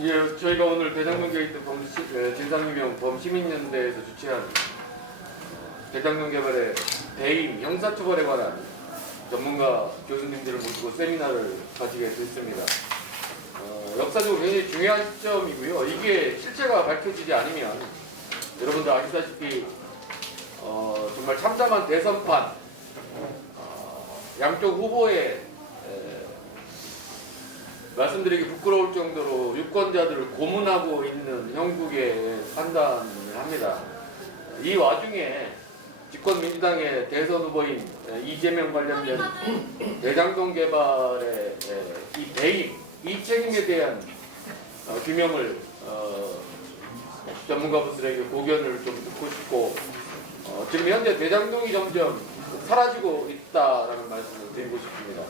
예, 저희가 오늘 대장동 게이트 진상규명 범시민연대에서 주최한 대장동 개발의 배임, 형사처벌에 관한 전문가 교수님들을 모시고 세미나를 가지게 됐습니다. 역사적으로 굉장히 중요한 시점이고요. 이게 실체가 밝혀지지 않으면 여러분들 아시다시피 정말 참담한 대선판, 양쪽 후보의 말씀드리기 부끄러울 정도로 유권자들을 고문하고 있는 형국의 판단을 합니다. 이 와중에 집권민주당의 대선 후보인 이재명 관련된 대장동 개발의 이 배임, 이 책임에 대한 규명을 전문가분들에게 고견을 좀 듣고 싶고, 지금 현재 대장동이 점점 사라지고 있다라는 말씀을 드리고 싶습니다.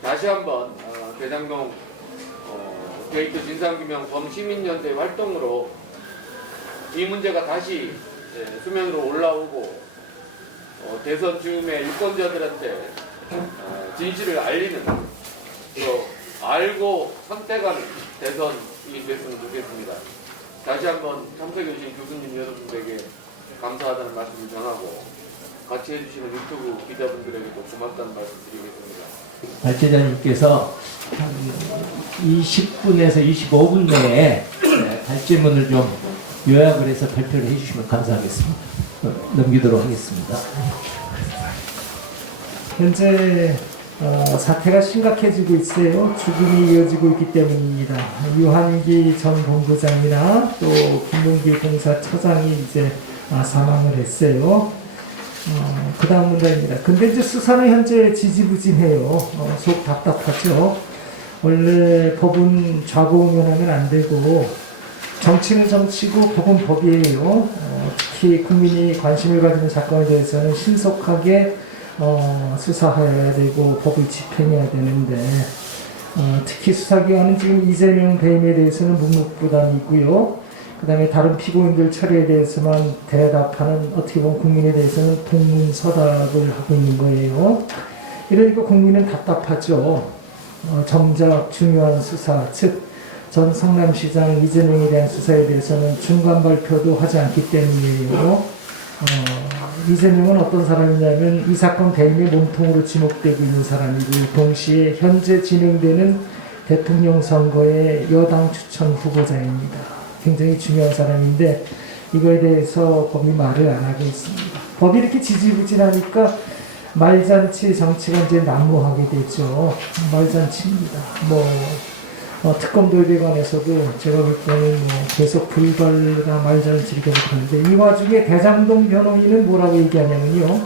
다시 한번 대장동 게이트 진상규명 범시민연대 활동으로 이 문제가 다시 수면으로 올라오고 대선 즈음에 유권자들한테 진실을 알리는, 또 알고 선택하는 대선이 됐으면 좋겠습니다. 다시 한번 참석해주신 교수님 여러분들에게 감사하다는 말씀을 전하고, 같이 해주시는 유튜브 기자분들에게도 고맙다는 말씀 드리겠습니다. 발제자님께서 한 20분에서 25분 내에 발제문을 좀 요약을 해서 발표를 해주시면 감사하겠습니다. 넘기도록 하겠습니다. 현재 사태가 심각해지고 있어요. 죽음이 이어지고 있기 때문입니다. 유한기 전 본부장이나 또 김문기 공사처장이 이제 사망을 했어요. 그 다음 문제입니다. 근데 이제 수사는 현재 지지부진해요. 속 답답하죠. 원래 법은 좌고우면하면 안 되고, 정치는 정치고 법은 법이에요. 특히 국민이 관심을 가지는 사건에 대해서는 신속하게 수사해야 되고 법을 집행해야 되는데, 특히 수사기관은 지금 이재명 배임에 대해서는 묵묵부담이고요. 그 다음에 다른 피고인들 처리에 대해서만 대답하는, 어떻게 보면 국민에 대해서는 동문서답을 하고 있는 거예요. 이러니까 국민은 답답하죠. 정작 중요한 수사, 즉 전 성남시장 이재명에 대한 수사에 대해서는 중간 발표도 하지 않기 때문이에요. 이재명은 어떤 사람이냐면 이 사건 배임의 몸통으로 지목되고 있는 사람이고, 동시에 현재 진행되는 대통령 선거의 여당 추천 후보자입니다. 굉장히 중요한 사람인데 이거에 대해서 법이 말을 안 하고 있습니다. 법이 이렇게 지지부진하니까 말잔치 정치가 이제 난무하게 되죠. 말잔치입니다. 특검 도입에 관해서도 제가 볼 때는 계속 불발과 말잔치를 계속하는데, 이 와중에 대장동 변호인은 뭐라고 얘기하냐면요.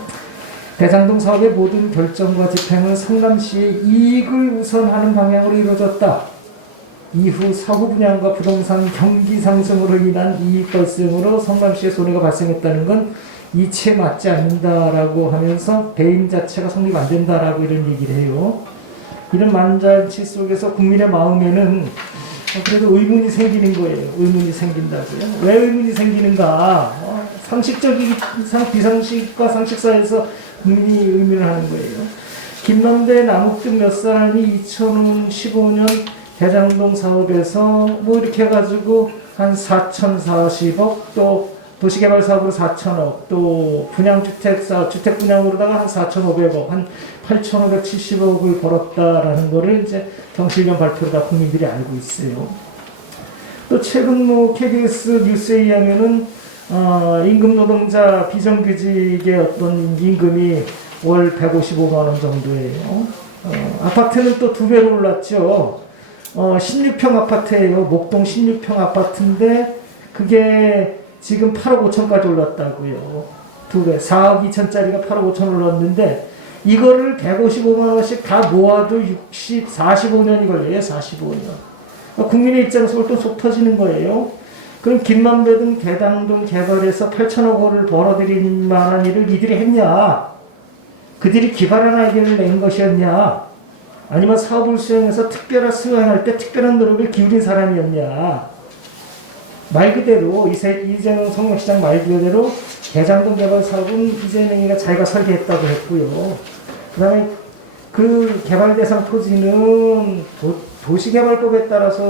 대장동 사업의 모든 결정과 집행은 성남시의 이익을 우선하는 방향으로 이루어졌다. 이후 사후 분양과 부동산 경기 상승으로 인한 이익 발생으로 성남시에 손해가 발생했다는 건 이치에 맞지 않는다라고 하면서 배임 자체가 성립 안 된다라고 이런 얘기를 해요. 이런 만잔치 속에서 국민의 마음에는 그래도 의문이 생기는 거예요. 의문이 생긴다고요. 왜 의문이 생기는가? 상식적인 비상식과 상식사에서 국민이 의문을 하는 거예요. 김남대 남욱등 몇 사람이 2015년 대장동 사업에서 이렇게 해가지고 한 4,040억, 또 도시개발 사업으로 4,000억, 또 분양주택 사업, 주택 분양으로다가 한 4,500억, 한 8,570억을 벌었다라는 거를 이제 경실련 발표로 다 국민들이 알고 있어요. 또 최근 KBS 뉴스에 의하면은 임금 노동자 비정규직의 어떤 임금이 월 155만 원 정도예요. 아파트는 또 2배로 올랐죠. 16평 아파트예요. 목동 16평 아파트인데 그게 지금 8억 5천까지 올랐다고요. 2배. 4억 2천짜리가 8억 5천 올랐는데 이거를 155만 원씩 다 모아도 45년이 걸려요. 45년. 국민의 입장에서 또 속 터지는 거예요. 그럼 김만배 등 대장동 개발에서 8천억 원을 벌어들일 만한 일을 이들이 했냐? 그들이 기발한 아이디어를 낸 것이었냐? 아니면 사업을 수행해서 수행할 때 특별한 노력을 기울인 사람이었냐? 말 그대로 이재명 성남시장 말 그대로 대장동 개발 사업은 이재명이가 자기가 설계했다고 했고요. 그 다음에 그 개발 대상 토지는 도시개발법에 따라서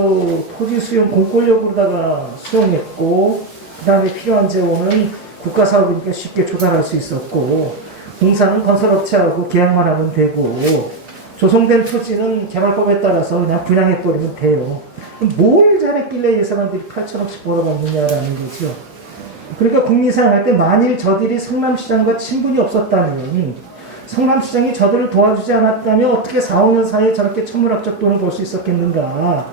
토지 수용 공권력으로다가 수용했고, 그 다음에 필요한 재원은 국가사업이니까 쉽게 조달할 수 있었고, 공사는 건설업체하고 계약만 하면 되고, 조성된 토지는 개발법에 따라서 그냥 분양해버리면 돼요. 뭘 잘했길래 이 사람들이 8천억씩 벌어먹느냐라는 거죠. 그러니까 국민사항할 때 만일 저들이 성남시장과 친분이 없었다면, 성남시장이 저들을 도와주지 않았다면 어떻게 4, 5년 사이에 저렇게 천문학적 돈을 벌 수 있었겠는가.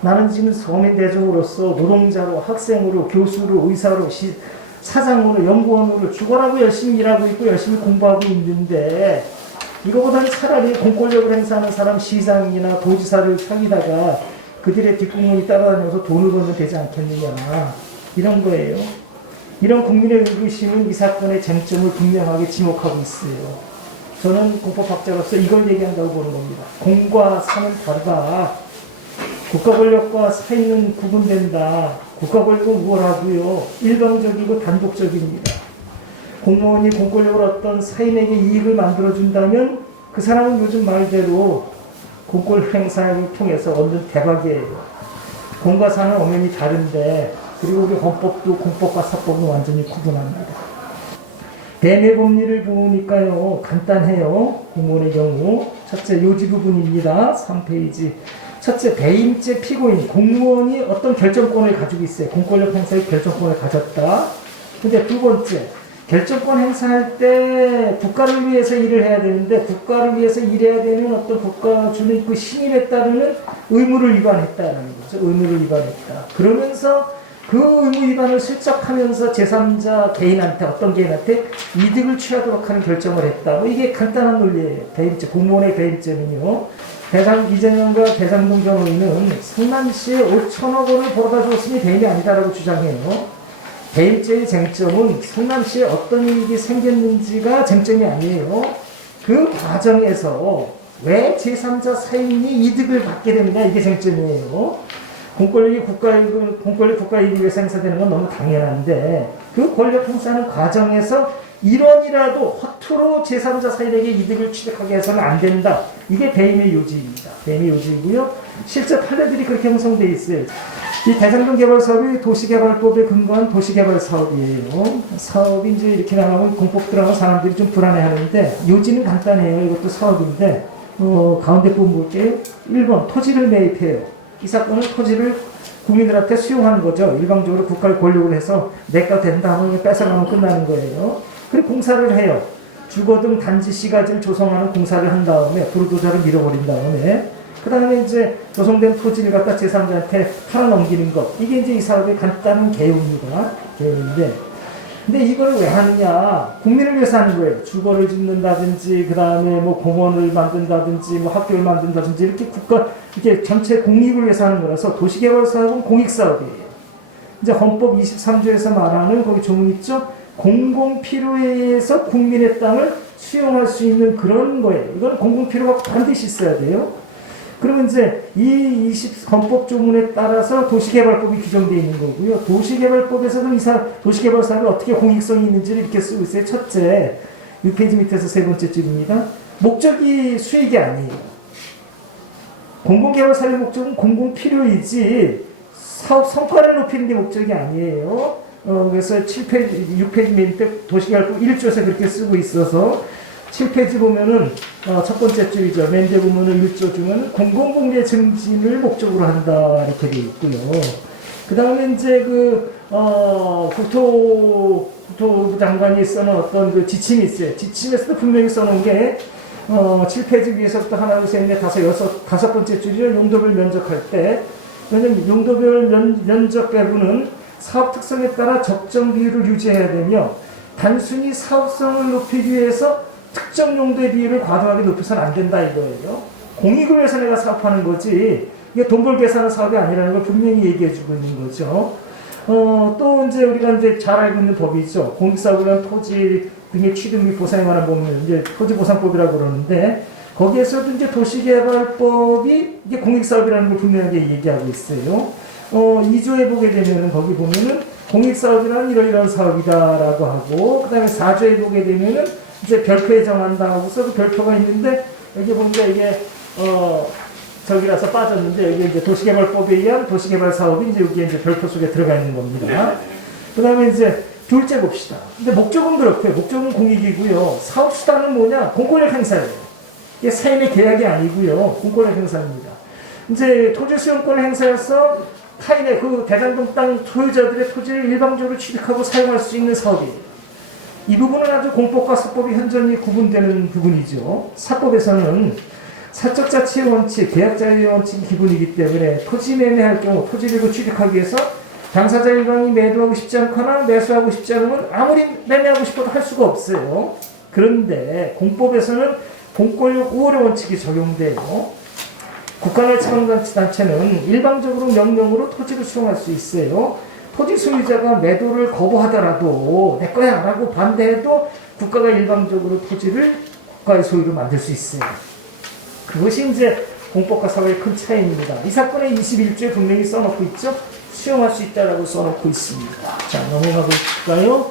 나는 지금 서민대중으로서 노동자로, 학생으로, 교수로, 의사로, 사장으로, 연구원으로 죽어라고 열심히 일하고 있고 열심히 공부하고 있는데, 이거보다는 차라리 공권력을 행사하는 사람 시장이나 도지사를 사귀다가 그들의 뒷구멍이 따라다녀서 돈을 벌면 되지 않겠느냐, 이런 거예요. 이런 국민의 의구심은 이 사건의 쟁점을 분명하게 지목하고 있어요. 저는 공법학자로서 이걸 얘기한다고 보는 겁니다. 공과 사는 다르다. 국가 권력과 사회는 구분된다. 국가 권력은 무엇하고요? 일방적이고 단독적입니다. 공무원이 공권력으로 어떤 사인에게 이익을 만들어준다면 그 사람은 요즘 말대로 공권 행사를 통해서 얻는 대박이에요. 공과 사는 엄연히 다른데, 그리고 우리 헌법도 공법과 사법은 완전히 구분합니다. 대내법리를 보니까요, 간단해요. 공무원의 경우. 첫째, 요지 부분입니다. 3페이지. 첫째, 배임죄 피고인. 공무원이 어떤 결정권을 가지고 있어요. 공권력 행사의 결정권을 가졌다. 근데 두 번째, 결정권 행사할 때 국가를 위해서 일을 해야 되는데, 국가를 위해서 일해야 되는 어떤 국가 주는 그 신임에 따르는 의무를 위반했다는 거죠. 의무를 위반했다. 그러면서 그 의무 위반을 슬쩍하면서 제3자 개인한테, 어떤 개인한테 이득을 취하도록 하는 결정을 했다. 이게 간단한 논리예요. 배임죄, 공무원의 배임죄는요. 이재명과 대장동 변호인은 성남시에 5천억 원을 벌어다 줬으니 배임이 아니다라고 주장해요. 배임죄의 쟁점은 성남시에 어떤 이익이 생겼는지가 쟁점이 아니에요. 그 과정에서 왜 제3자 사인이 이득을 받게 되느냐, 이게 쟁점이에요. 공권력이 국가이익을 위해서 행사되는 건 너무 당연한데, 그 권력 행사하는 과정에서 1원이라도 허투루 제3자 사인에게 이득을 취득하게 해서는 안 된다. 이게 배임의 요지입니다. 배임의 요지이고요. 실제 판례들이 그렇게 형성되어 있어요. 이 대장동 개발 사업이 도시개발법에 근거한 도시개발 사업이에요. 사업이 이제 이렇게 나가면 공법 들어가면 사람들이 좀 불안해하는데, 요지는 간단해요. 이것도 사업인데, 가운데 부분 볼게요. 1번, 토지를 매입해요. 이 사건은 토지를 국민들한테 수용하는 거죠. 일방적으로 국가를 권력을 해서 내가 된다 하면 뺏어가면 끝나는 거예요. 그리고 공사를 해요. 주거 등 단지 시가지를 조성하는 공사를 한 다음에 불도저를 밀어버린 다음에 그 다음에 이제 조성된 토지를 갖다 제3자한테 팔아넘기는 것. 이게 이제 이 사업의 간단한 개요입니다. 개요인데, 근데 이걸 왜 하느냐? 국민을 위해서 하는 거예요. 주거를 짓는다든지, 그 다음에 뭐 공원을 만든다든지, 뭐 학교를 만든다든지, 이렇게 이렇게 전체 공익을 위해서 하는 거라서 도시개발 사업은 공익사업이에요. 이제 헌법 23조에서 말하는 거기 조문 있죠? 공공필요에 의해서 국민의 땅을 수용할 수 있는 그런 거예요. 이건 공공필요가 반드시 있어야 돼요. 그러면 이제 이 헌법 조문에 따라서 도시개발법이 규정되어 있는 거고요. 도시개발법에서는 도시개발 사업이 어떻게 공익성이 있는지를 이렇게 쓰고 있어요. 첫째, 6페이지 밑에서 세 번째 줄입니다. 목적이 수익이 아니에요. 공공개발 사업의 목적은 공공필요이지 사업 성과를 높이는 게 목적이 아니에요. 그래서 7페이지, 6페이지 밑에 도시개발법 1조에서 그렇게 쓰고 있어서 7페이지 보면은 첫 번째 줄이죠. 맨 뒤에 보면은 1조 중에는 공공복리의 증진을 목적으로 한다 이렇게 되어 있고요. 그 다음에 이제 국토부 장관이 써놓은 어떤 그 지침이 있어요. 지침에서도 분명히 써놓은 게 7페이지 위에서부터 하나, 둘, 셋, 넷, 다섯 번째 줄이죠. 용도별 면적할 때, 왜냐면 용도별 면적 배분은 사업 특성에 따라 적정 비율을 유지해야 되며, 단순히 사업성을 높이기 위해서 특정 용도의 비율을 과도하게 높여서는 안 된다 이거예요. 공익을 위해서 내가 사업하는 거지, 이게 돈 벌기 위해서 하는 사업이 아니라는 걸 분명히 얘기해주고 있는 거죠. 또 이제 우리가 이제 잘 알고 있는 법이죠. 공익사업이란 토지 등의 취득 및 보상에 관한 법률, 이제 토지보상법이라고 그러는데, 거기에서도 이제 도시개발법이 이게 공익사업이라는 걸 분명하게 얘기하고 있어요. 2조에 보게 되면은 거기 보면은 공익사업이란 이런 사업이다라고 하고, 그 다음에 4조에 보게 되면은 이제 별표에 정한다 하고서 그 별표가 있는데, 여기 보니까 이게 저기라서 빠졌는데 여기 이제 도시개발법에 의한 도시개발 사업이 이제 여기 이제 별표 속에 들어가 있는 겁니다. 그다음에 이제 둘째 봅시다. 근데 목적은 그렇고요. 목적은 공익이고요. 사업 수단은 뭐냐? 공권력 행사예요. 이게 사인의 계약이 아니고요. 공권력 행사입니다. 이제 토지 수용권을 행사해서 타인의 그 대장동 땅 소유자들의 토지를 일방적으로 취득하고 사용할 수 있는 사업이에요. 이 부분은 아주 공법과 사법이 현저히 구분되는 부분이죠. 사법에서는 사적 자치의 원칙, 계약 자유의 원칙이 기본이기 때문에 토지 매매할 경우 토지를 취득하기 위해서 당사자 일방이 매도하고 싶지 않거나 매수하고 싶지 않으면 아무리 매매하고 싶어도 할 수가 없어요. 그런데 공법에서는 공권력 우월의 원칙이 적용돼요. 국가의 지방자치단체는 일방적으로 명령으로 토지를 수용할 수 있어요. 토지 소유자가 매도를 거부하더라도 내 거야 라고 반대해도 국가가 일방적으로 토지를 국가의 소유로 만들 수 있어요. 그것이 이제 공법과 사법의 큰 차이입니다. 이 사건의 21조에 분명히 써놓고 있죠. 수용할 수 있다라고 써놓고 있습니다. 자, 넘어가 볼까요?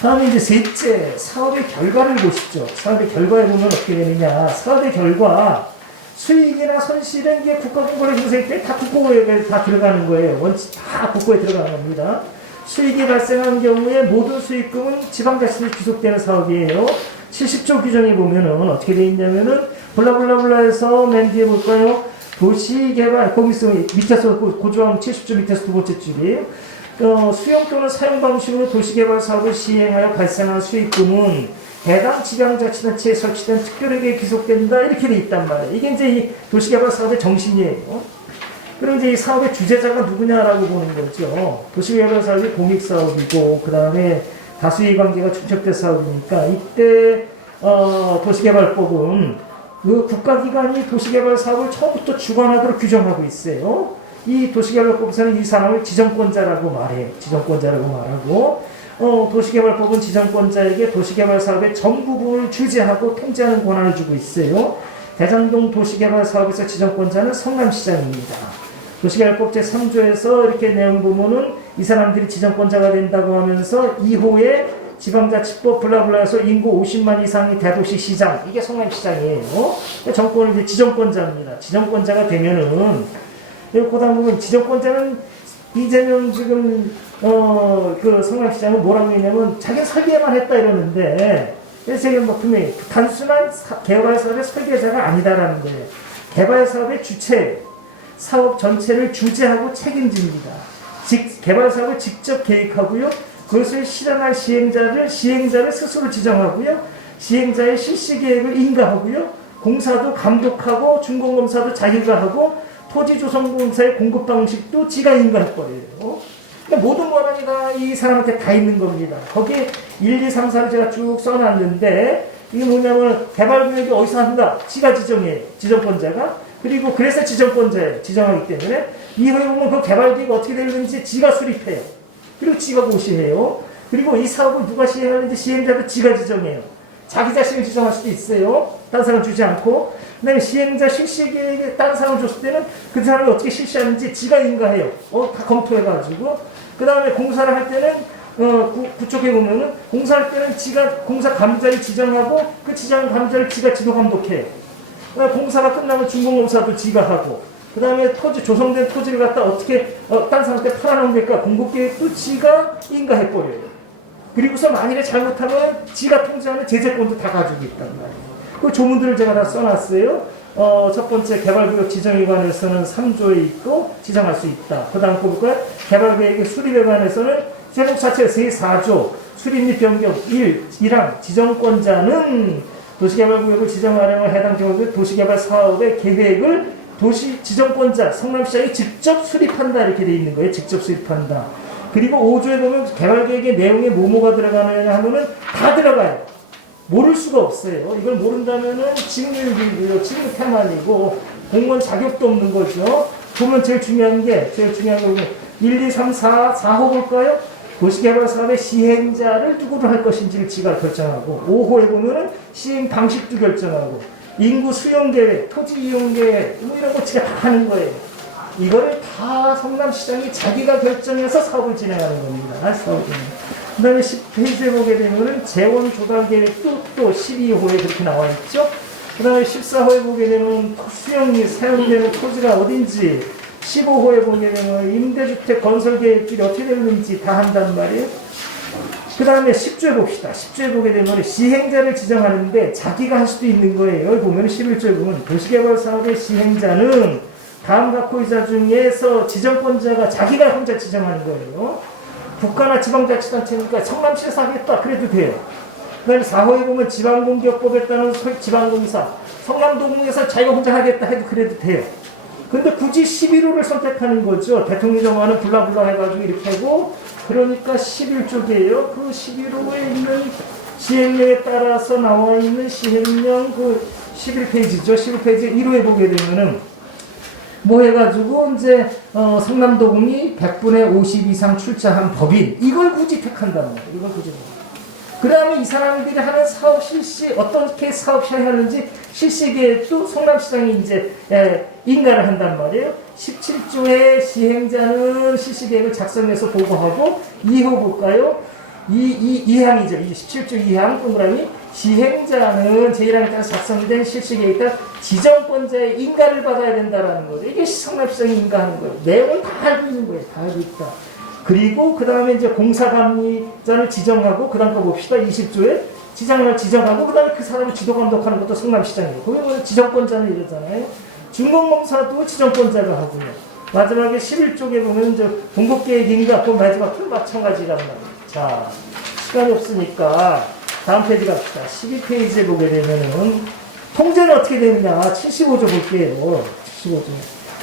다음에 이제 셋째, 사업의 결과를 보시죠. 사업의 결과에 보면 어떻게 되느냐. 사업의 결과, 수익이나 손실은 이게 국가공고의 행사일 때 다 국고에 다 들어가는 거예요. 원칙 다 국고에 들어가는 겁니다. 수익이 발생한 경우에 모든 수익금은 지방자치에 귀속되는 사업이에요. 70조 규정에 보면은 어떻게 되어 있냐면은 블라블라블라해서 맨 뒤에 볼까요? 도시개발, 거기서 밑에서 고조항 70조 밑에서 두 번째 줄이에요. 수용 또는 사용 방식으로 도시개발 사업을 시행하여 발생한 수익금은 해당 지방자치단체에 설치된 특별회계에 귀속된다 이렇게 돼 있단 말이에요. 이게 이제 이 도시개발 사업의 정신이에요. 그럼 이제 이 사업의 주재자가 누구냐라고 보는 거죠. 도시개발 사업이 공익사업이고 그 다음에 다수이익관계가 축적된 사업이니까 이때 도시개발법은 그 국가기관이 도시개발 사업을 처음부터 주관하도록 규정하고 있어요. 이 도시개발법에서는 이 사람을 지정권자라고 말해요. 지정권자라고 말하고 도시개발법은 지정권자에게 도시개발 사업의 전 부분을 주재하고 통제하는 권한을 주고 있어요. 대장동 도시개발 사업에서 지정권자는 성남시장입니다. 도시개발법 제3조에서 이렇게 내용 보면은 이 사람들이 지정권자가 된다고 하면서 2호에 지방자치법 블라블라에서 인구 50만 이상이 대도시 시장, 이게 성남시장이에요. 정권은 이제 지정권자입니다. 지정권자가 되면은 여기 보다 보면 지정권자는 이재명 지금 그 성남시장은 뭐라고 했냐면 자기는 설계만 했다 이러는데 제가 뭐 분명히 단순한 개발 사업의 설계자가 아니다라는 거예요. 개발 사업의 주체, 사업 전체를 주재하고 책임집니다. 개발 사업을 직접 계획하고요. 그것을 실현할 시행자를 스스로 지정하고요. 시행자의 실시 계획을 인가하고요. 공사도 감독하고 준공검사도 자기가 하고 토지조성공사의 공급 방식도 지가 인가해버려요. 그러니까 모든 권한이 다 이 사람한테 다 있는 겁니다. 거기에 1, 2, 3, 4를 제가 쭉 써놨는데 이게 뭐냐면 개발구역이 어디서 한다? 지가 지정해요. 지정권자가. 그리고 그래서 지정권자예요. 지정하기 때문에 이후에 보면 그 개발구역이 어떻게 되는지 지가 수립해요. 그리고 지가 고시해요. 그리고 이 사업을 누가 시행하는지 시행자도 지가 지정해요. 자기 자신을 지정할 수도 있어요. 다른 사람 주지 않고. 그다음에 시행자 실시 계획에 다른 사람을 줬을 때는 그 사람이 어떻게 실시하는지 지가 인가해요. 다 검토해가지고. 그 다음에 공사를 할 때는 그쪽에 보면은 공사할 때는 지가 공사 감자를 지정하고 그 지정 감자를 지가 지도 감독해요. 그다음에 공사가 끝나면 준공검사도 지가 하고. 그 다음에 토지 조성된 토지를 갖다 어떻게 다른 사람한테 팔아놓은 데니까 공급계획도 지가 인가해버려요. 그리고서 만일에 잘못하면 지가 통제하는 제재권도 다 가지고 있단 말이에요. 그 조문들을 제가 다 써놨어요. 첫 번째 개발구역 지정에 관해서는 3조에 있고 지정할 수 있다. 그 다음 볼까요? 개발계획의 수립에 관해서는 제목 자체 제4조 수립 및 변경 1항 지정권자는 도시개발구역을 지정하려면 해당 경우에 도시개발 사업의 계획을 도시 지정권자 성남시장이 직접 수립한다 이렇게 돼 있는 거예요. 직접 수립한다. 그리고 5조에 보면 개발계획의 내용에 뭐가 들어가느냐 하면은 다 들어가요. 모를 수가 없어요. 이걸 모른다면은 직무유기고요. 직무 태만이고 공무원 자격도 없는 거죠. 보면 제일 중요한 게 1, 2, 3, 4호 볼까요? 도시개발 사업의 시행자를 누구로 할 것인지를 지가 결정하고 5호에 보면은 시행 방식도 결정하고 인구 수용 계획, 토지 이용 계획 이런 거 지가 다 하는 거예요. 이거를 다 성남시장이 자기가 결정해서 사업을 진행하는 겁니다. 그 다음에 10페이지에 보게 되면은 재원 조달 계획도 또 12호에 그렇게 나와 있죠. 그 다음에 14호에 보게 되면 수용 및 사용되는 토지가 어딘지, 15호에 보게 되면 임대주택 건설 계획들이 어떻게 되는지 다 한단 말이에요. 그 다음에 10조에 봅시다. 10조에 보게 되면 시행자를 지정하는데 자기가 할 수도 있는 거예요. 여기 보면 11조에 보면 도시개발 사업의 시행자는 다음과 고의자 중에서 지정권자가 자기가 혼자 지정하는 거예요. 국가나 지방자치단체니까 성남시에서 하겠다 그래도 돼요. 그 다음에 4호에 보면 지방공기업법에 따른 지방공사, 성남도공에서 자기가 혼자 하겠다 해도 그래도 돼요. 근데 굳이 11호를 선택하는 거죠. 대통령 정하는 블라블라 해가지고 이렇게 하고, 그러니까 11조개예요. 그 11호에 있는 시행령에 따라서 나와 있는 시행령 그 11페이지죠. 11페이지 1호에 보게 되면은 뭐 해가지고 이제 성남도공이 100분의 50 이상 출자한 법인, 이걸 굳이 택한단 말이에요. 이걸 굳이. 그 다음에 이 사람들이 하는 사업 실시, 어떻게 사업 시행하는지 실시 계획도 성남시장이 이제 인가를 한단 말이에요. 17조의 시행자는 실시 계획을 작성해서 보고하고, 2호 볼까요? 2항이죠. 17조 2항 동그라미. 시행자는 제1항에 따라 작성된 실시 계획에 따라 지정권자의 인가를 받아야 된다라는 거죠. 이게 성남시장이 인가하는 거예요. 내용을 다 알고 있는 거예요. 다 알고 있다. 그리고 그 다음에 이제 공사감리자를 지정하고, 그 다음 거 봅시다. 20조에 지정을 지정하고, 그 다음에 그 사람을 지도감독하는 것도 성남시장이에요. 거기 지정권자는 이러잖아요. 준공검사도 지정권자가 하고요. 마지막에 11쪽에 보면 이제 공급계획인가, 그 마지막도 마찬가지란 말이에요. 자, 시간이 없으니까 다음 페이지 갑시다. 12페이지에 보게 되면은 통제는 어떻게 되느냐. 75조 볼게요. 75조.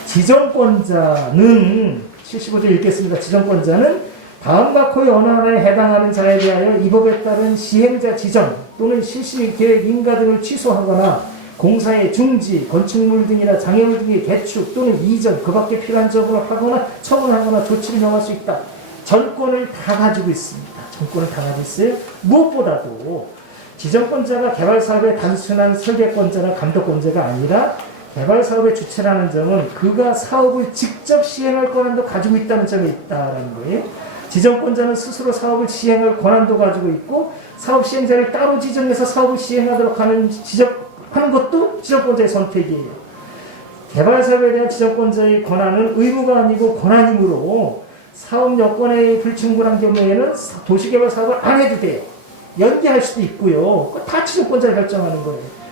지정권자는 75조 읽겠습니다. 지정권자는 다음과 코의 어느 하나에 해당하는 자에 대하여 이 법에 따른 시행자 지정 또는 실시 계획 인가 등을 취소하거나 공사의 중지, 건축물 등이나 장애물 등의 개축 또는 이전, 그 밖에 필요한 점을 하거나 처분하거나 조치를 정할 수 있다. 전권을 다 가지고 있습니다. 전권을 다 가지고 있어요. 무엇보다도 지정권자가 개발사업의 단순한 설계권자나 감독권자가 아니라 개발사업의 주체라는 점은 그가 사업을 직접 시행할 권한도 가지고 있다는 점에 있다는 거예요. 지정권자는 스스로 사업을 시행할 권한도 가지고 있고, 사업 시행자를 따로 지정해서 사업을 시행하도록 하는 것도 지정권자의 선택이에요. 개발사업에 대한 지정권자의 권한은 의무가 아니고 권한이므로 사업 여건에 불충분한 경우에는 도시개발 사업을 안 해도 돼요. 연기할 수도 있고요. 다 지정권자가 결정하는 거예요.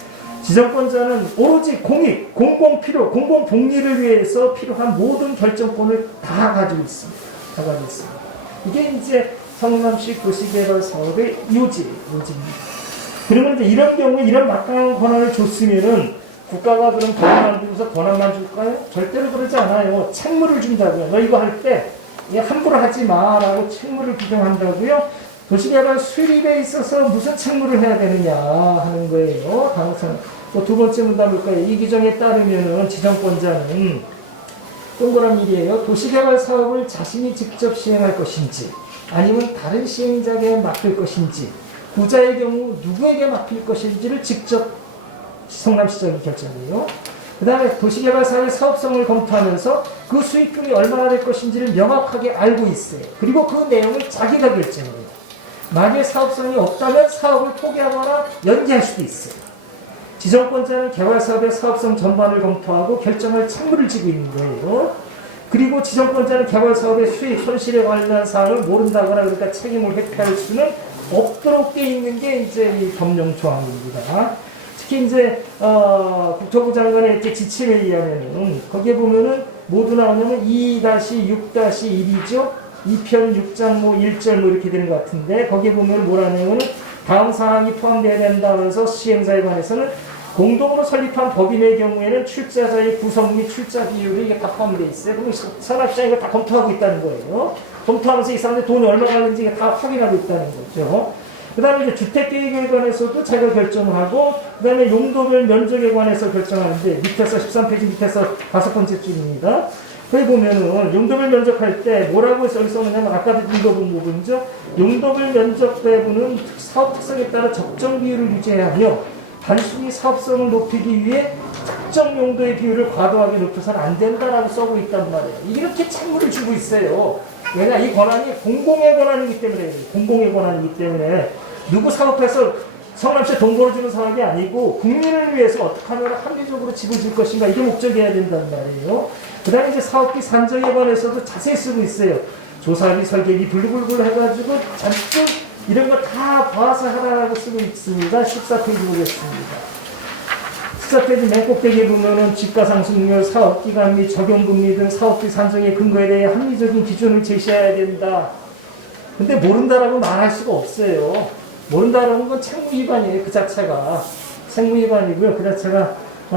지정권자는 오로지 공익, 공공필요, 공공복리를 위해서 필요한 모든 결정권을 다 가지고 있습니다. 다 가지고 있습니다. 이게 이제 성남시 도시개발 사업의 요지입니다. 그러면 이제 이런 경우에 이런 막강한 권한을 줬으면은 국가가 그럼 돈 만들면서 권한만 줄까요? 절대로 그러지 않아요. 책무를 준다고요. 너 이거 할 때 함부로 하지 마라고 책무를 규정한다고요. 도시개발 수립에 있어서 무슨 책무를 해야 되느냐 하는 거예요. 다음선 또 두 번째 문단 볼까요? 이 규정에 따르면은 지정권자는 동그란 일이에요. 도시개발 사업을 자신이 직접 시행할 것인지 아니면 다른 시행자에게 맡길 것인지, 부자의 경우 누구에게 맡길 것인지를 직접 성남시장이 결정해요. 그 다음에 도시개발 사업의 사업성을 검토하면서 그 수익금이 얼마나 될 것인지를 명확하게 알고 있어요. 그리고 그 내용을 자기가 결정해요. 만약 사업성이 없다면 사업을 포기하거나 연기할 수도 있어요. 지정권자는 개발사업의 사업성 전반을 검토하고 결정할 책무를 지고 있는 거예요. 그리고 지정권자는 개발사업의 수익, 손실에 관련한 사항을 모른다거나 그러니까 책임을 회피할 수는 없도록 되어 있는 게 이제 이 법령 조항입니다. 특히 이제 국토부 장관의 이렇게 지침에 의하면은 거기에 보면은 모두 나오면 2-6-1이죠. 2편 6장 뭐 1절 뭐 이렇게 되는 것 같은데, 거기에 보면 뭐라냐면은 다음 사항이 포함되어야 된다 그래서 시행사에 관해서는 공동으로 설립한 법인의 경우에는 출자자의 구성 및 출자 비율이 이게 다 포함되어 있어요. 그럼 산업시장이 이걸 다 검토하고 있다는 거예요. 검토하면서 이 사람들 돈이 얼마나 가는지 이게 다 확인하고 있다는 거죠. 그 다음에 이제 주택계획에 관해서도 자기가 결정을 하고, 그 다음에 용도별 면적에 관해서 결정하는데, 밑에서 13페이지 밑에서 5번째 줄입니다. 거기 보면은 용도별 면적할 때 뭐라고 써놓냐면 아까도 읽어본 부분이죠. 용도별 면적 배분은 사업 특성에 따라 적정 비율을 유지해야 하며 단순히 사업성을 높이기 위해 특정 용도의 비율을 과도하게 높여서는 안 된다라고 써고 있단 말이에요. 이렇게 책무를 주고 있어요. 왜냐, 이 권한이 공공의 권한이기 때문에, 공공의 권한이기 때문에 누구 사업해서 성남시에 돈 벌어주는 사업이 아니고 국민을 위해서 어떻게 하면 합리적으로 집을 질 것인가 이게 목적이어야 된단 말이에요. 그 다음에 이제 사업비 산정에 관해서도 자세히 쓰고 있어요. 조사비, 설계비 블루블루 해가지고 잔뜩 이런 거 다 봐서 하라고 쓰고 있습니다. 14페이지 보겠습니다. 14페이지 맨 꼭대기에 보면은 집가상승률, 사업기간 및 적용금리 등 사업비 산정의 근거에 대해 합리적인 기준을 제시해야 된다. 근데 모른다라고 말할 수가 없어요. 모른다라는 건 책무위반이에요. 그 자체가. 책무위반이고요. 그 자체가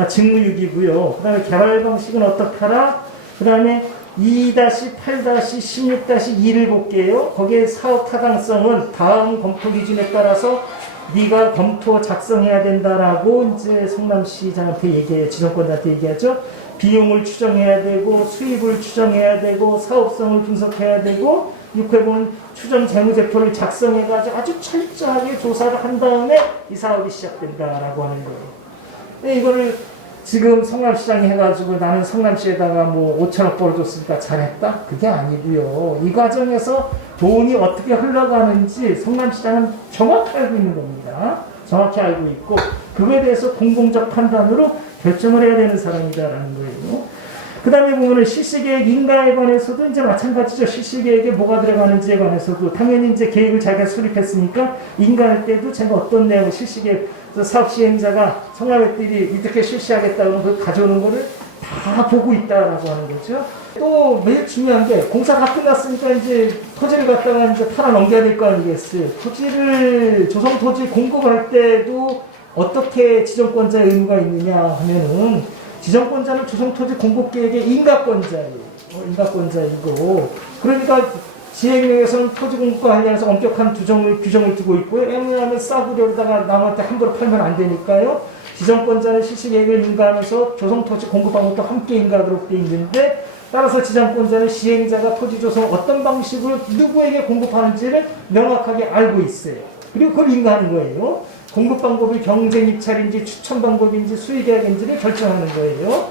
직무유기고요. 그 다음에 개발 방식은 어떻게 하라? 그 다음에 2-8-16-2를 볼게요. 거기에 사업 타당성은 다음 검토 기준에 따라서 네가 검토 작성해야 된다라고 이제 성남시장한테 얘기해요. 지정권자한테 얘기하죠. 비용을 추정해야 되고 수입을 추정해야 되고 사업성을 분석해야 되고 6회 보면 추정 재무제표를 작성해가지고 아주 철저하게 조사를 한 다음에 이 사업이 시작된다라고 하는 거예요. 근데 이거를 지금 성남시장이 해가지고 나는 성남시에다가 뭐 5천억 벌어줬으니까 잘했다? 그게 아니고요. 이 과정에서 돈이 어떻게 흘러가는지 성남시장은 정확히 알고 있는 겁니다. 정확히 알고 있고 그거에 대해서 공공적 판단으로 결정을 해야 되는 사람이다라는 거예요. 그 다음에 보면은 실시계획 인가에 관해서도 이제 마찬가지죠. 실시계획에 뭐가 들어가는지에 관해서도 당연히 이제 계획을 자기가 수립했으니까 인가할 때도 제가 어떤 내용 실시계획 사업 시행자가 성남액들이 이렇게 실시하겠다고 그걸 가져오는 거를 다 보고 있다라고 하는 거죠. 또 매일 중요한 게 공사 다 끝났으니까 이제 토지를 갖다가 이제 팔아 넘겨야 될 거 아니겠어요. 토지를 조성 토지 공급할 때도 어떻게 지정권자의 의무가 있느냐 하면은 지정권자는 조성토지 공급계획의 인가권자예요. 인가권자이고 그러니까 시행령에서는 토지 공급과 관련해서 엄격한 규정을 두고 있고요. 왜냐하면 싸구려로다가 남한테 함부로 팔면 안 되니까요. 지정권자는 실시계획을 인가하면서 조성토지 공급한 것도 함께 인가하도록 되어 있는데 따라서 지정권자는 시행자가 토지 조성 어떤 방식으로 누구에게 공급하는지를 명확하게 알고 있어요. 그리고 그걸 인가하는 거예요. 공급 방법이 경쟁 입찰인지 추천 방법인지 수의계약인지를 결정하는 거예요.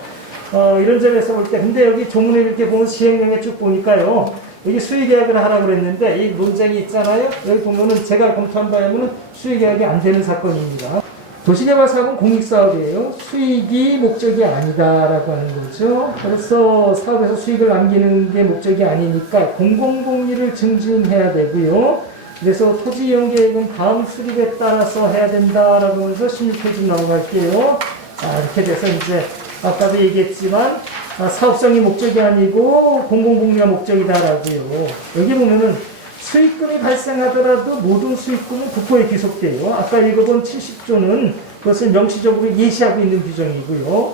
이런 점에서 볼 때 근데 여기 조문에 이렇게 보면 시행령에 쭉 보니까요. 여기 수의계약을 하라고 그랬는데 이 논쟁이 있잖아요. 여기 보면은 제가 검토한 바에는 수의계약이 안 되는 사건입니다. 도시개발사업은 공익사업이에요. 수익이 목적이 아니다라고 하는 거죠. 그래서 사업에서 수익을 남기는 게 목적이 아니니까 공공복리를 증진해야 되고요. 그래서 토지 이용 계획은 다음 수립에 따라서 해야 된다라고 해서 16페이지 넘어갈게요. 이렇게 돼서 이제 아까도 얘기했지만 사업성이 목적이 아니고 공공복리가 목적이다라고요. 여기 보면은 수익금이 발생하더라도 모든 수익금은 국고에 귀속돼요. 아까 읽어본 70조는 그것을 명시적으로 예시하고 있는 규정이고요.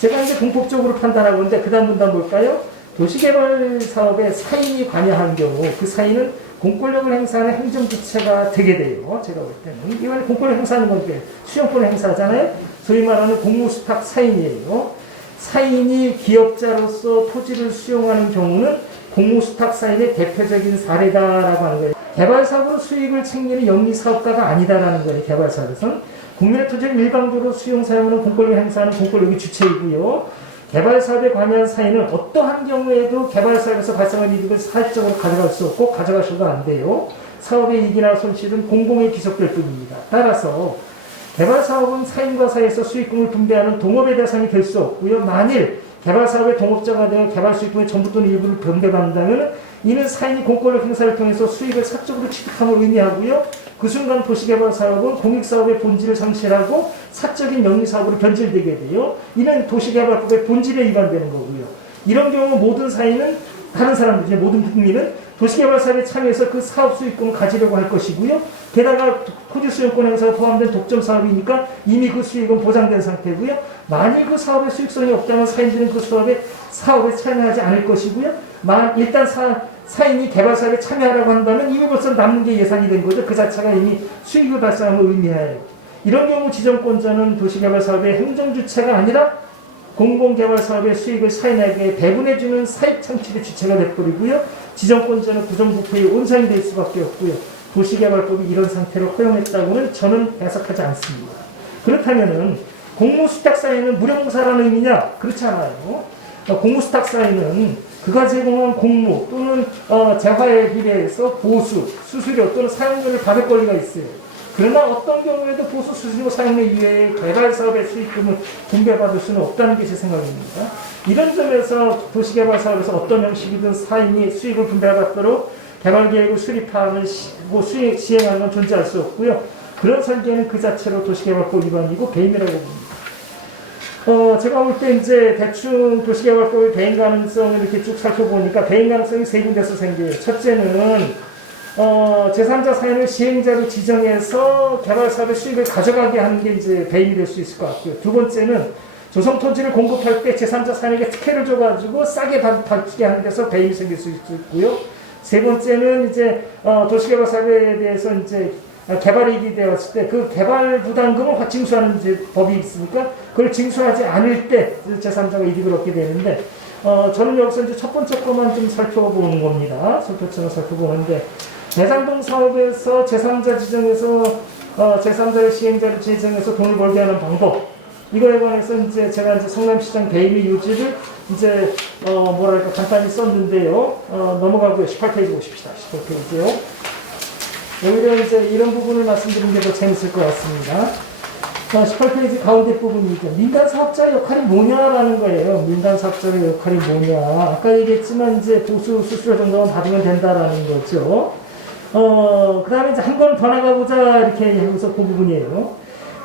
제가 이제 공법적으로 판단하고 있는데 그 다음 문단 볼까요? 도시개발 사업에 사인이 관여한 경우 그 사인은 공권력을 행사하는 행정주체가 되게 돼요. 제가 볼 때는. 이번에 공권력 행사하는 건 수용권을 행사하잖아요. 소위 말하는 공무수탁 사인이에요. 사인이 기업자로서 토지를 수용하는 경우는 공무수탁 사인의 대표적인 사례다라고 하는 거예요. 개발사업으로 수익을 챙기는 영리사업가가 아니다라는 거예요. 개발사업에서는. 국민의 토지를 일방적으로 수용 사용하는 공권력을 행사하는 공권력이 주체이고요. 개발사업에 관여한 사인은 어떠한 경우에도 개발사업에서 발생한 이익을 사회적으로 가져갈 수 없고 가져가셔도 안 돼요. 사업의 이익이나 손실은 공공에 귀속될 뿐입니다. 따라서 개발사업은 사인과 사이에서 수익금을 분배하는 동업의 대상이 될 수 없고요. 만일 개발사업의 동업자가 되어 개발 수익금의 전부 또는 일부를 분배받는다면 이는 사인이 공권력 행사를 통해서 수익을 사적으로 취득함을 의미하고요. 그 순간 도시개발사업은 공익사업의 본질을 상실하고 사적인 영리사업으로 변질되게 돼요. 이는 도시개발법의 본질에 위반되는 거고요. 이런 경우 모든 사인은 다른 사람들, 모든 국민은 도시개발사업에 참여해서 그 사업 수익금을 가지려고 할 것이고요. 게다가 토지 수용권 행사가 포함된 독점 사업이니까 이미 그 수익은 보장된 상태고요. 만일 그 사업의 수익성이 없다면 사인들은 그 사업에 참여하지 않을 것이고요. 일단 사인이 개발사업에 참여하라고 한다면 이미 벌써 남는 게 예상이 된 거죠. 그 자체가 이미 수익을 발생함을 의미해요. 이런 경우 지정권자는 도시개발사업의 행정주체가 아니라 공공개발사업의 수익을 사인에게 배분해주는 사익창출의 주체가 돼버리고요. 지정권자는 부정부패의 온상이 될 수밖에 없고요. 도시개발법이 이런 상태를 허용했다고는 저는 해석하지 않습니다. 그렇다면은 공무수탁사인은 무료공사라는 의미냐? 그렇지 않아요. 공무수탁사인은 그가 제공한 공무 또는 재화에 비례해서 보수, 수수료 또는 사용료를 받을 권리가 있어요. 그러나 어떤 경우에도 보수 수수료 사용료 이외에 개발 사업의 수익금을 분배받을 수는 없다는 게 제 생각입니다. 이런 점에서 도시개발 사업에서 어떤 형식이든 사인이 수익을 분배받도록 개발 계획을 수립하는 시행하는 건 존재할 수 없고요. 그런 설계는 그 자체로 도시개발법 위반이고 배임이라고 봅니다. 제가 볼 때 이제 대충 도시개발법의 배임 가능성을 이렇게 쭉 살펴보니까 배임 가능성이 세 군데서 생겨요. 첫째는 제3자 사인을 시행자로 지정해서 개발사업의 수익을 가져가게 하는 게 이제 배임이 될 수 있을 것 같고요. 두 번째는 조성 토지를 공급할 때 제3자 사인에게 특혜를 줘가지고 싸게 받게 하는 데서 배임이 생길 수 있고요. 세 번째는 이제 도시개발 사업에 대해서 이제 개발이익이 되었을 때 그 개발 부담금을 징수하는 이제 법이 있으니까 그걸 징수하지 않을 때 제3자가 이득을 얻게 되는데 저는 여기서 이제 첫 번째 것만 좀 살펴보는 겁니다. 살펴보는데 대장동 사업에서 제3자 지정해서 제3자의 시행자를 지정해서 돈을 벌게 하는 방법 이거에 관해서 이제 제가 이제 성남시장 배임의 요지를 이제 뭐랄까 간단히 썼는데요. 넘어가고요. 18페이지 보십시다. 18페이지요. 오히려 이제 이런 부분을 말씀드리는 게 더 재밌을 것 같습니다. 18페이지 가운데 부분이죠. 민간사업자의 역할이 뭐냐라는 거예요. 민간사업자의 역할이 뭐냐. 아까 얘기했지만 이제 보수 수수료 정도만 받으면 된다라는 거죠. 그 다음에 이제 한 번 더 나가보자 이렇게 하면서 그 부분이에요.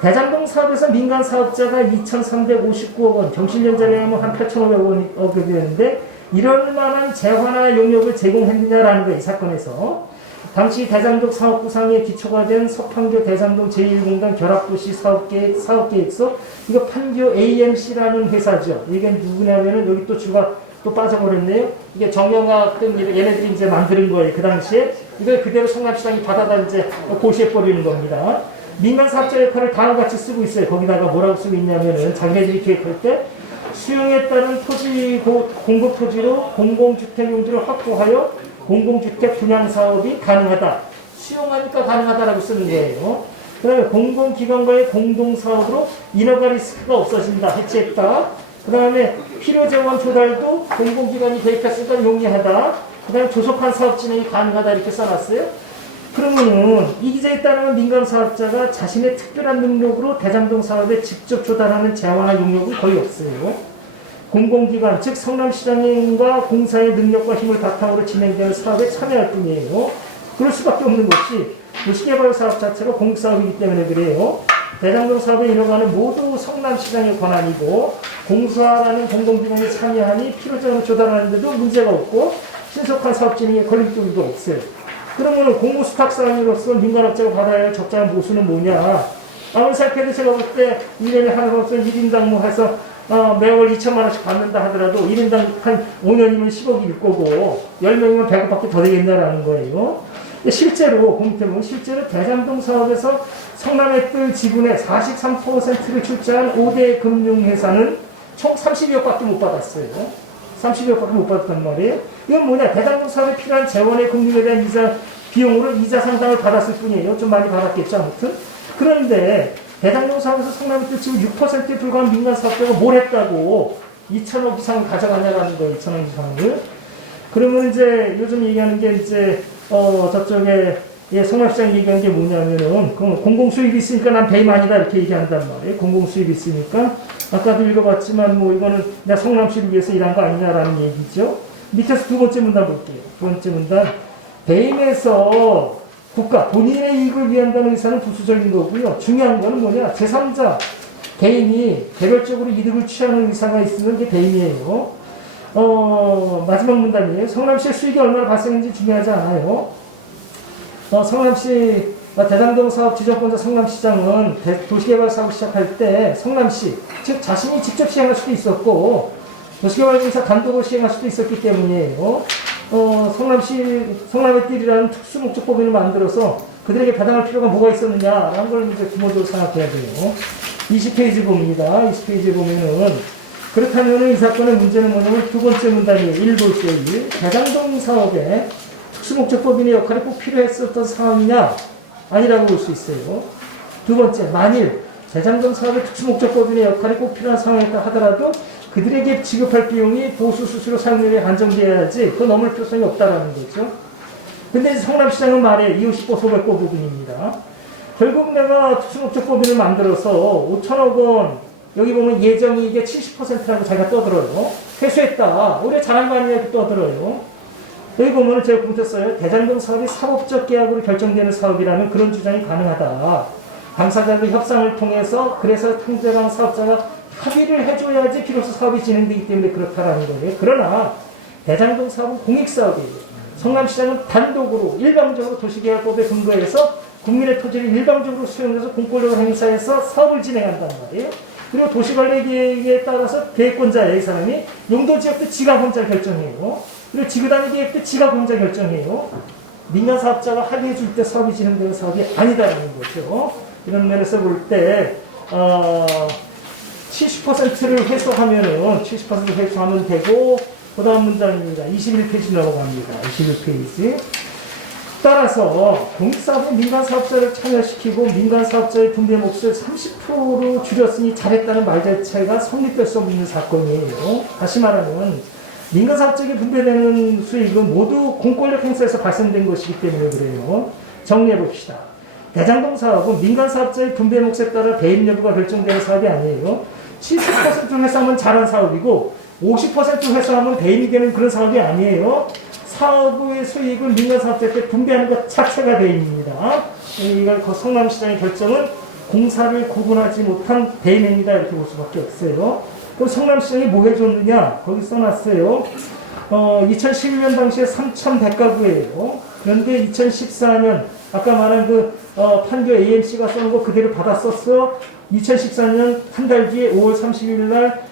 대장동 사업에서 민간 사업자가 2,359억 원, 경실련자에 하면 한 8,500억이 되는데 이럴 만한 재화나 용역을 제공했느냐라는 거예요. 이 사건에서. 당시 대장동 사업 구상에 기초가 된 서판교 대장동 제1공단 결합도시 사업계획서 이거 판교 AMC라는 회사죠. 이게 누구냐면은 여기 또 주가 또 빠져버렸네요. 이게 정영학 등 얘네들이 이제 만드는 거예요. 그 당시에 이걸 그대로 성남시장이 받아다 이제 고시해버리는 겁니다. 민간 사업자 역할을 다음과 같이 쓰고 있어요. 거기다가 뭐라고 쓰고 있냐면은 자기네들이 계획할 때 수용에 따른 토지 공급 토지로 공공주택 용도를 확보하여 공공주택 분양 사업이 가능하다. 수용하니까 가능하다라고 쓰는 거예요. 그 다음에 공공기관과의 공동사업으로 인허가 리스크가 없어진다. 해체했다. 그 다음에 필요재원 조달도 공공기관이 대입했으니까 용이하다. 그 다음에 조속한 사업 진행이 가능하다. 이렇게 써놨어요. 그러면은 이 기재에 따르면 민간사업자가 자신의 특별한 능력으로 대장동 사업에 직접 조달하는 재화나 용역은 거의 없어요. 공공기관, 즉 성남시장과 공사의 능력과 힘을 바탕으로 진행되는 사업에 참여할 뿐이에요. 그럴 수밖에 없는 것이 도시개발 사업 자체가 공사업이기 때문에 그래요. 대장동 사업에 인허가는 모두 성남시장의 권한이고 공사라는 공공기관이 참여하니 필요자원을 조달하는 데도 문제가 없고 신속한 사업 진행에 걸림돌도 없어요. 그러면 공무수탁사항으로서 민간업자가 받아야 할 적절한 보수는 뭐냐? 아무리 생각해도 제가 볼 때 1년에 하나로서 1인당 뭐 해서 매월 2천만 원씩 받는다 하더라도 1인당 한 5년이면 10억일 거고 10명이면 100억밖에 더 되겠냐라는 거예요. 실제로 공태는 실제로 대장동 사업에서 성남의 뜰 지분의 43%를 출자한 5대 금융회사는 총 32억밖에 못 받았어요. 32억밖에 못 받았단 말이에요. 이건 뭐냐? 대장동 사업에 필요한 재원의 금융에 대한 이자 비용으로 이자 상당을 받았을 뿐이에요. 좀 많이 받았겠죠, 아무튼. 그런데 대장동 사업에서 성남의 뜰 지분 6%에 불과한 민간 사업자가 뭘 했다고 2천억 이상을 가져가냐라는 거예요. 2천억 이상을. 그러면 이제 요즘 얘기하는 게 이제 저쪽에 성남시장 얘기하는 게 뭐냐면은 공공수입이 있으니까 난 배임 아니다 이렇게 얘기한단 말이에요. 공공수입이 있으니까 아까도 읽어봤지만 뭐 이거는 내가 성남시를 위해서 일한 거 아니냐라는 얘기죠. 밑에서 두 번째 문단 볼게요. 두 번째 문단 배임에서 국가 본인의 이익을 위한다는 의사는 부수적인 거고요. 중요한 거는 뭐냐? 제3자 개인이 개별적으로 이득을 취하는 의사가 있으면 그게 배임이에요. 마지막 문단이에요. 성남시의 수익이 얼마나 발생했는지 중요하지 않아요. 성남시 대장동 사업 지정권자 성남시장은 도시개발 사업을 시작할 때 성남시 즉 자신이 직접 시행할 수도 있었고 도시개발공사 단독으로 시행할 수도 있었기 때문이에요. 성남의 뜰이라는 특수목적법인을 만들어서 그들에게 배당할 필요가 뭐가 있었느냐라는 걸 이제 기본적으로 생각해야 돼요. 20페이지 봅니다. 20페이지에 보면은 그렇다면 이 사건의 문제는 뭐냐면 두 번째 문단이에요. 1볼게요. 1. 대장동 사업에 특수목적법인의 역할이 꼭 필요했었던 상황이냐? 아니라고 볼 수 있어요. 두 번째, 만일 대장동 사업의 특수목적법인의 역할이 꼭 필요한 상황이었다 하더라도 그들에게 지급할 비용이 보수 수수료 사용료에 한정되어야지 그거 넘을 필요성이 없다라는 거죠. 근데 성남시장은 말해 이웃이 소백고 부분입니다. 결국 내가 특수목적법인을 만들어서 5천억 원, 여기 보면 예정이 이게 70%라고 자기가 떠들어요. 회수했다. 오히려 잘한 거 아니냐 이렇게 떠들어요. 여기 보면 제가 공쳤어요. 대장동 사업이 사법적 계약으로 결정되는 사업이라는 그런 주장이 가능하다. 당사자들 협상을 통해서 그래서 상대방 사업자가 합의를 해줘야지 비로소 사업이 진행되기 때문에 그렇다라는 거예요. 그러나 대장동 사업은 공익사업이에요. 성남시장은 단독으로 일방적으로 도시계약법에 근거해서 국민의 토지를 일방적으로 수용해서 공권력을 행사해서 사업을 진행한단 말이에요. 그리고 도시관리계획에 따라서 계획권자예요. 이 사람이 용도지역도 지가 혼자 결정해요. 그리고 지구단위 계획도 지가 혼자 결정해요. 민간 사업자가 합의해 줄 때 사업이 진행되는 사업이 아니다라는 거죠. 이런 면에서 볼 때 70%를 회수하면은 70% 회수하면 되고, 그 다음 문장입니다. 21페이지 넘어갑니다. 21페이지. 따라서 공익사업은 민간사업자를 참여시키고 민간사업자의 분배 몫을 30%로 줄였으니 잘했다는 말 자체가 성립될 수 없는 사건이에요. 다시 말하면 민간사업자에게 분배되는 수익은 모두 공권력 행사에서 발생된 것이기 때문에 그래요. 정리해봅시다. 대장동 사업은 민간사업자의 분배 몫에 따라 배임 여부가 결정되는 사업이 아니에요. 70% 회수하면 잘한 사업이고 50% 회수하면 배임이 되는 그런 사업이 아니에요. 사업의 수익을 민간사업자한테 분배하는 것 자체가 배임입니다. 이걸 성남시장의 결정은 공사를 구분하지 못한 배임입니다. 이렇게 볼 수밖에 없어요. 그럼 성남시장이 뭐 해줬느냐? 거기 써놨어요. 2011년 당시에 3,100가구예요. 그런데 2014년 아까 말한 그 판교 AMC가 써놓은 거 그대로 받았었어. 2014년 한 달 뒤에 5월 30일 날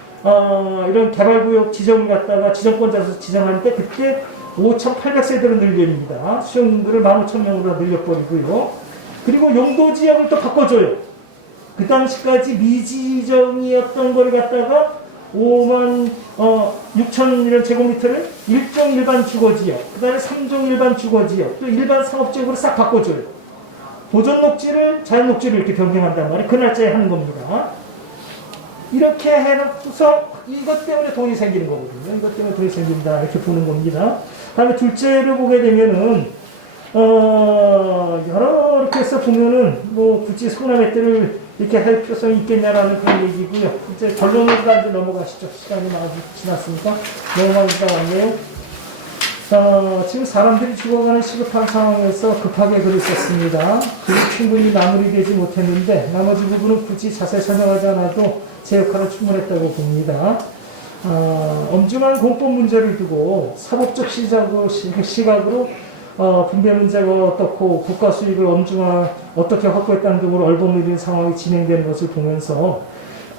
이런 개발구역 지정을 갖다가 지정권자에서 지정하는데 그때 5,800세대로 늘립니다. 수용인구를 15,000명으로 늘려버리고요. 그리고 용도지역을 또 바꿔줘요. 그 당시까지 미지정이었던 걸 갖다가 56,000 이런 제곱미터를 1종 일반 주거지역, 그 다음에 3종 일반 주거지역, 또 일반 상업지역으로 싹 바꿔줘요. 보존 녹지를 자연 녹지를 이렇게 변경한단 말이에요. 그 날짜에 하는 겁니다. 이렇게 해놓고서 이것 때문에 돈이 생기는 거거든요. 이것 때문에 돈이 생긴다. 이렇게 보는 겁니다. 다음에 둘째를 보게 되면은, 여러 이렇게 해서 보면은, 뭐, 굳이 소나무 때를 이렇게 할 필요성이 있겠냐라는 그런 얘기고요. 이제 결론으로 이제 넘어가시죠. 시간이 많이 지났으니까. 넘어가니까 왔네요. 지금 사람들이 죽어가는 시급한 상황에서 급하게 글을 썼습니다. 글이 충분히 마무리되지 못했는데, 나머지 부분은 굳이 자세히 설명하지 않아도 제 역할은 충분했다고 봅니다. 엄중한 공법 문제를 두고 사법적 시각으로 분배 문제가 어떻고 국가 수익을 어떻게 확보했다는 등으로 얼버무리는 상황이 진행되는 것을 보면서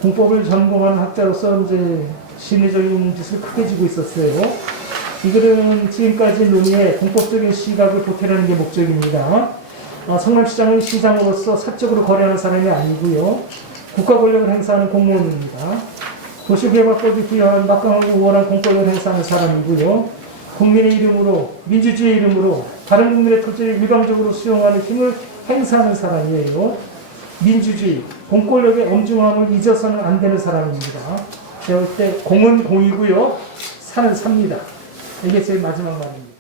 공법을 전공한 학자로서 이제 심리적인 짓을 크게 지고 있었어요. 이들은 지금까지 논의에 공법적인 시각을 보태려는 게 목적입니다. 성남시장은 시장으로서 사적으로 거래하는 사람이 아니고요. 국가 권력을 행사하는 공무원입니다. 도시개발법이 부여한 막강하고 우월한 공권력을 행사하는 사람이고요. 국민의 이름으로, 민주주의의 이름으로 다른 국민의 토지를 일방적으로 수용하는 힘을 행사하는 사람이에요. 민주주의, 공권력의 엄중함을 잊어서는 안 되는 사람입니다. 제가 볼 때 공은 공이고요. 사는 삽니다. 이게 제일 마지막 말입니다.